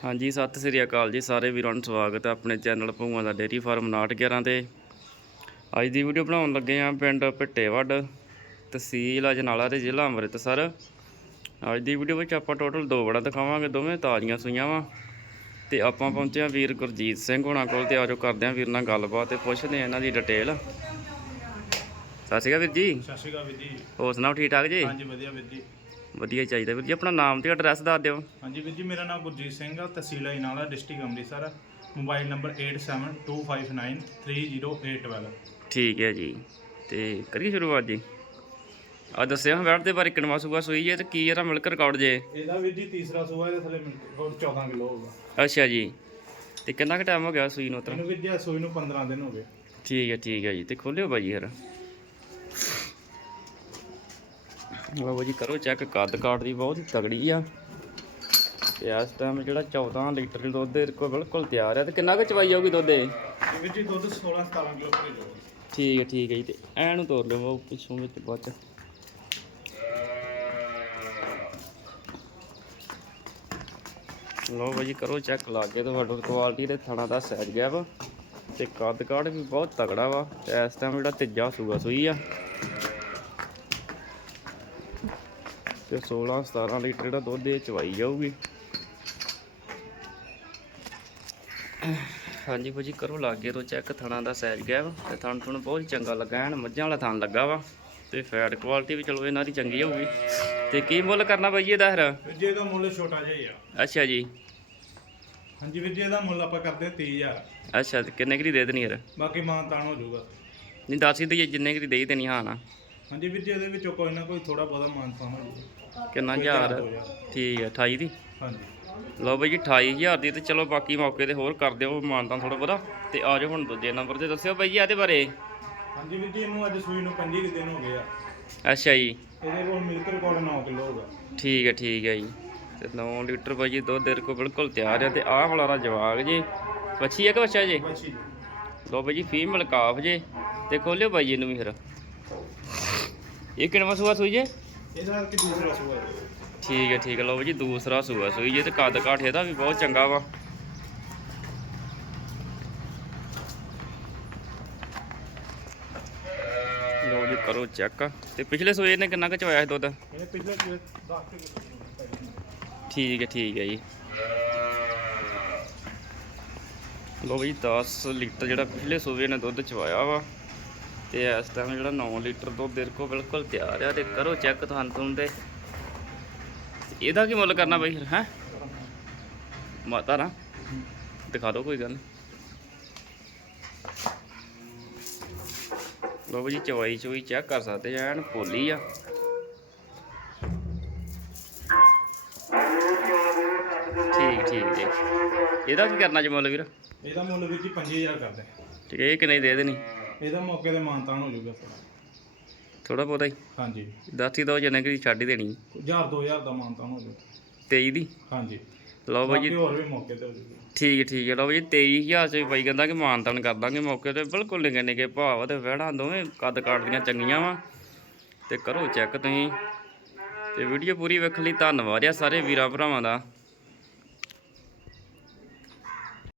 ਹਾਂਜੀ ਸਤਿ ਸ੍ਰੀ ਅਕਾਲ ਜੀ ਸਾਰੇ ਵੀਰਾਂ ਨੂੰ ਸਵਾਗਤ ਹੈ ਆਪਣੇ ਚੈਨਲ ਭੂਆ ਦਾ ਡੇਅਰੀ ਫਾਰਮ 911 ਤੇ। ਅੱਜ ਦੀ ਵੀਡੀਓ ਬਣਾਉਣ ਲੱਗੇ ਆ ਪਿੰਡ ਭਿੱਟੇਵੱਡ ਤਹਿਸੀਲ ਅਜਨਾਲਾ ਤੇ ਜ਼ਿਲ੍ਹਾ ਅੰਮ੍ਰਿਤਸਰ। ਅੱਜ ਦੀ ਵੀਡੀਓ ਵਿੱਚ ਆਪਾਂ ਟੋਟਲ ਦੋ ਬੜਾ ਦਿਖਾਵਾਂਗੇ ਦੋਵੇਂ ਤਾਜ਼ੀਆਂ ਸੂਈਆਂ ਵਾ। ਤੇ ਆਪਾਂ ਪਹੁੰਚੇ ਆ ਵੀਰ ਗੁਰਜੀਤ ਸਿੰਘ ਹੋਣਾ ਕੋਲ ਤੇ ਆਜੋ ਕਰਦੇ ਆ ਵੀਰ ਨਾਲ ਗੱਲਬਾਤ ਤੇ ਪੁੱਛਦੇ ਆ ਇਹਨਾਂ ਦੀ ਡਿਟੇਲ ਸਤਿ ਸ਼੍ਰੀ ਅਕਾਲ ਵੀਰ ਜੀ। ਸਤਿ ਸ਼੍ਰੀ ਅਕਾਲ ਵੀਰ ਜੀ। ਹੋਰ ਸੁਣਾਓ ਠੀਕ ਠਾਕ ਜੀ? ਹਾਂਜੀ ਵਧੀਆ ਵੀਰ ਜੀ। ਵਧੀਆ ਚਾਹੀਦਾ ਵੀਰ ਜੀ ਆਪਣਾ ਨਾਮ ਤੇ ਐਡਰੈਸ ਦੱਸ ਦਿਓ। ਹਾਂਜੀ ਵੀਰ ਜੀ ਮੇਰਾ ਨਾਮ ਗੁਰਜੀਤ ਸਿੰਘ ਆ ਤਹਿਸੀਲ Ajnala district Amritsar mobile number 8725930812 ਠੀਕ ਹੈ ਜੀ ਤੇ ਕਰੀਏ ਸ਼ੁਰੂਆਤ ਜੀ। ਆ ਦੱਸਿਆ ਹਾਂ ਵੈਟ ਦੇ ਬਾਰੇ ਕਿੰਨਵਾ ਸੂਆ ਸੂਈ ਜੇ ਤੇ ਕੀ ਇਹਦਾ ਮਿਲਕ ਰਿਕਾਰਡ ਜੇ? ਇਹਦਾ ਵੀਰ ਜੀ ਤੀਸਰਾ ਸੂਆ ਇਹਦੇ ਥੱਲੇ ਮਿਲ- ਹੋਰ 14 ਕਿਲੋ ਹੋਊਗਾ। ਅੱਛਾ ਜੀ ਤੇ ਕਿੰਨਾ ਕੁ ਟਾਈਮ ਹੋ ਗਿਆ ਸੂਈ ਨੂੰ ਉਤਰ ਇਹਨੂੰ ਵੀਰ ਜੀ ਆਹ ਸੂਈ ਨੂੰ 15 ਦਿਨ ਹੋ ਗਏ। ਠੀਕ ਹੈ ਠੀਕ ਹੈ ਜੀ ਤੇ ਖੋਲਿਓ ਬਾਜੀ ਫਿਰ। ਲਓ ਬਾਜੀ ਕਰੋ ਚੈੱਕ ਕੱਦ ਕਾਟ ਦੀ ਬਹੁਤ ਹੀ ਤਗੜੀ ਆ। ਤੇ ਇਸ ਟਾਈਮ ਜਿਹੜਾ 14 ਲੀਟਰ ਦੁੱਧ ਦੇ ਕੋਲ ਬਿਲਕੁਲ ਤਿਆਰ ਹੈ ਤੇ ਕਿੰਨਾ ਕੁ ਚਵਾਈ ਜਾਊਗੀ ਦੁੱਧ ਇਹ? ਵੀਰ ਜੀ ਦੁੱਧ 16 17 ਕਿਲੋ ਭਰੀ ਜਾਊਗਾ। ਠੀਕ ਹੈ ਠੀਕ ਹੈ ਜੀ ਤੇ ਐ ਨੂੰ ਤੋੜ ਲਿਓ ਉਹ ਪਿੱਛੋਂ ਵਿੱਚ ਬਾਅਦ ਲਓ ਬਾਜੀ ਕਰੋ ਚੈੱਕ ਲਾਗੇ ਤੁਹਾਡਾ ਕੁਆਲਿਟੀ ਦੇ ਥਣਾ ਦਾ ਸਾਈਜ਼ ਗਿਆ ਵਾ ਤੇ ਕੱਦ ਕਾਠ ਵੀ ਬਹੁਤ ਤਗੜਾ ਵਾ। ਤੇ ਇਸ ਟਾਈਮ ਜਿਹੜਾ ਤੀਜਾ ਸੂਆ ਸੂਈ ਆ। ਤੇ 16 17 ਲੀਟਰ ਜਿਹੜਾ ਦੁੱਧ ਇਹ ਚਵਾਈ ਜਾਊਗੀ। ਹਾਂਜੀ ਭਾਜੀ ਕਰੋ ਲਾਗੇ ਤੋਂ ਚੈੱਕ ਥਣਾ ਦਾ ਸਾਈਜ਼ ਗਿਆ ਵਾ ਤੇ ਥਣ ਥਣ ਬਹੁਤ ਚੰਗਾ ਲੱਗਾ ਐਨ ਮੱਝਾਂ ਵਾਲਾ ਥਣ ਲੱਗਾ ਵਾ। ਤੇ ਫੈਟ ਕੁਆਲਿਟੀ ਵੀ ਚਲੋ ਇਹਨਾਂ ਦੀ ਚੰਗੀ ਹੋਊਗੀ। ਤੇ ਕੀ ਮੁੱਲ ਕਰਨਾ ਬਾਈ ਇਹਦਾ ਫਿਰ? ਜੀ ਇਹਦਾ ਮੁੱਲ ਛੋਟਾ ਜਿਹਾ ਹੀ ਆ। ਅੱਛਾ ਜੀ। ਹਾਂਜੀ ਵੀਰ ਜੀ ਇਹਦਾ ਮੁੱਲ ਆਪਾਂ ਕਰਦੇ ਹਾਂ 30000 ਅੱਛਾ ਤੇ ਕਿੰਨੇ ਕੁ ਦੀ ਦੇ ਦੇਣੀ ਯਾਰ ਬਾਕੀ ਮਾਨ ਤਾਨ ਹੋ ਜਾਊਗਾ। ਨਹੀਂ ਦੱਸ ਹੀ ਦਈਏ ਜਿੰਨੇ ਕੁ ਦੀ ਦੇਈ ਦੇਣੀ ਹਾਂ ਨਾ। ਹਾਂਜੀ ਵੀਰ ਜੀ ਇਹਦੇ ਵਿੱਚੋਂ ਕੋਈ ਨਾ ਕੋਈ ਥੋੜਾ ਬਹੁਤਾ ਮਾਨ ਤਾਨ ਹੋ ਕਿੰਨਾ ਕੋਈ ਹਜ਼ਾਰ? ਦੋ ਹਜ਼ਾਰ। ਠੀਕ ਹੈ 28 ਦੀ? ਹਾਂਜੀ। ਲਓ ਬਾਈ ਜੀ 28000 ਦੀ ਤੇ ਚਲੋ ਬਾਕੀ ਮੌਕੇ ਤੇ ਹੋਰ ਕਰ ਦਿਓ ਮਾਨਤਾ ਥੋੜਾ ਬਹੁਤਾ। ਤੇ ਆ ਜਾਓ ਹੁਣ ਦੂਜੇ ਨੰਬਰ ਤੇ ਦੱਸਿਓ ਬਾਈ ਜੀ ਇਹਦੇ ਬਾਰੇ। ਹਾਂਜੀ ਵੀਰ ਜੀ ਇਹਨੂੰ ਅੱਜ ਸੂਈ ਨੂੰ 25 ਕੁ ਦਿਨ ਹੋ ਗਏ ਆ। ਅੱਛਾ ਜੀ। ਇਹਦੇ ਕੋਲ ਮਿਲਕ ਰਿਕਾਰਡ 9 ਕਿਲੋ ਹੋਗਾ ਠੀਕ ਹੈ ਠੀਕ ਹੈ ਜੀ। ਤੇ 9 ਲੀਟਰ ਭਾਈ ਜੀ ਦੁੱਧ ਦੇ ਕੋਲ ਬਿਲਕੁਲ ਤਿਆਰ ਹੈ ਤੇ ਆਹ ਵਾਲਾ ਰਾ ਜਵਾਗ ਜੀ। ਬੱਚੀ ਹੈ ਕਿ ਬੱਚਾ ਜੀ? ਬੱਚੀ ਲੋ ਭਾਈ ਜੀ ਫੀਮੇਲ ਕਾਫ ਜੇ। ਤੇ ਖੋਲਿਓ ਭਾਈ ਜੀ ਇਹਨੂੰ ਵੀ ਫਿਰ। ਇਹ ਕਿੰਨਵਾਂ ਸੂਆ ਸੂਈ ਜੇ? ਇਹਦਾ ਕਿ ਦੂਸਰਾ ਸੂਆ ਹੈ ਠੀਕ ਹੈ ਠੀਕ ਹੈ। ਲੋ ਭਾਈ ਜੀ ਦੂਸਰਾ ਸੂਆ ਸੂਈ ਜੇ ਤੇ ਕੱਦ ਕਾਠ ਇਹਦਾ ਵੀ ਬਹੁਤ ਚੰਗਾ ਵਾ। ਲੋ ਜੀ ਕਰੋ ਚੈੱਕ ਤੇ ਪਿਛਲੇ ਸੂਏ ਨੇ ਕਿੰਨਾ ਕੁ ਚਵਾਇਆ ਸੀ ਦੁੱਧ? ਇਹ ਪਿਛਲੇ 10 ਕਿਲੋ ਠੀਕ ਹੈ ਠੀਕ ਹੈ ਜੀ। ਲੋ ਬਈ 10 ਲੀਟਰ ਜਿਹੜਾ ਪਿਛਲੇ ਸੂਬੇ ਨੇ ਦੁੱਧ ਚਵਾਇਆ ਵਾ। ਤੇ ਇਸ ਟਾਈਮ ਜਿਹੜਾ 9 ਲੀਟਰ ਦੁੱਧ ਦੇ ਕੋ ਬਿਲਕੁਲ ਤਿਆਰ ਆ ਤੇ ਕਰੋ ਚੈੱਕ ਤੁਹਾਨੂੰ ਤੁਹਾਨੂੰ ਤੇ। ਇਹਦਾ ਕੀ ਮੁੱਲ ਕਰਨਾ ਬਈ ਹੈ? ਮਾਤਾ ਨਾ। ਦਿਖਾ ਦਿਓ ਕੋਈ ਗੱਲ। ਲਓ ਬਈ ਚਵਾਈ ਚੋਈ ਚੈੱਕ ਕਰ ਸਕਦੇ ਐਨ ਪੋਲੀ ਆ। ਠੀਕ ਠੀਕ ਜੀ ਇਹਦਾ ਕੀ ਕਰਨਾ ਜੀ ਮੁੱਲ ਵੀਰ? ਇਹਦਾ ਮੁੱਲ ਵੀਰ ਜੀ 5000 ਕਰਦੇ। ਠੀਕ ਹੈ ਇਹ ਕਿੰਨੇ ਦੇ ਦੇਣੀ? ਇਹਦਾ ਮੌਕੇ ਤੇ ਮਾਨਤਾਨ ਹੋ ਜਾਊਗਾ ਥੋੜਾ ਬਹੁਤਾ ਹੀ। ਹਾਂਜੀ। ਦੱਸ ਹੀ ਦੋ ਜਨੇ ਕਿ ਛੱਡ ਹੀ ਦੇਣੀ। 1000 2000 ਦਾ ਮਾਨਤਾਨ ਹੋ ਜਾਊਗਾ 23 ਦੀ? ਹਾਂਜੀ। ਲਓ ਬਾਈ ਬਾਕੀ ਜੀ ਹੋਰ ਵੀ ਮੌਕੇ ਤੇ ਹੋ ਜਾਊਗਾ। ਠੀਕ ਹੈ, ਠੀਕ ਹੈ। ਲਓ ਬਾਈ ਜੀ 23000 ਚ ਵੀ ਬਾਈ ਕਹਿੰਦਾ ਕਿ ਮਾਨਤਨ ਕਰ ਦਾਂਗੇ ਮੌਕੇ ਤੇ। ਬਿਲਕੁਲ ਨਿੱਕੇ ਨਿੱਕੇ ਭਾਵ ਤੇ ਵਹਿੜਾਂ ਦੋਵੇਂ ਕੱਦ ਕਾਟ ਦੀਆਂ ਚੰਗੀਆਂ ਵਾ। ਤੇ ਕਰੋ ਚੈੱਕ ਤੁਸੀਂ। ਤੇ ਵੀਡੀਓ ਪੂਰੀ ਵੇਖਣ ਲਈ ਧੰਨਵਾਦ ਆ ਸਾਰੇ ਵੀਰਾਂ ਭਰਾਵਾਂ ਦਾ।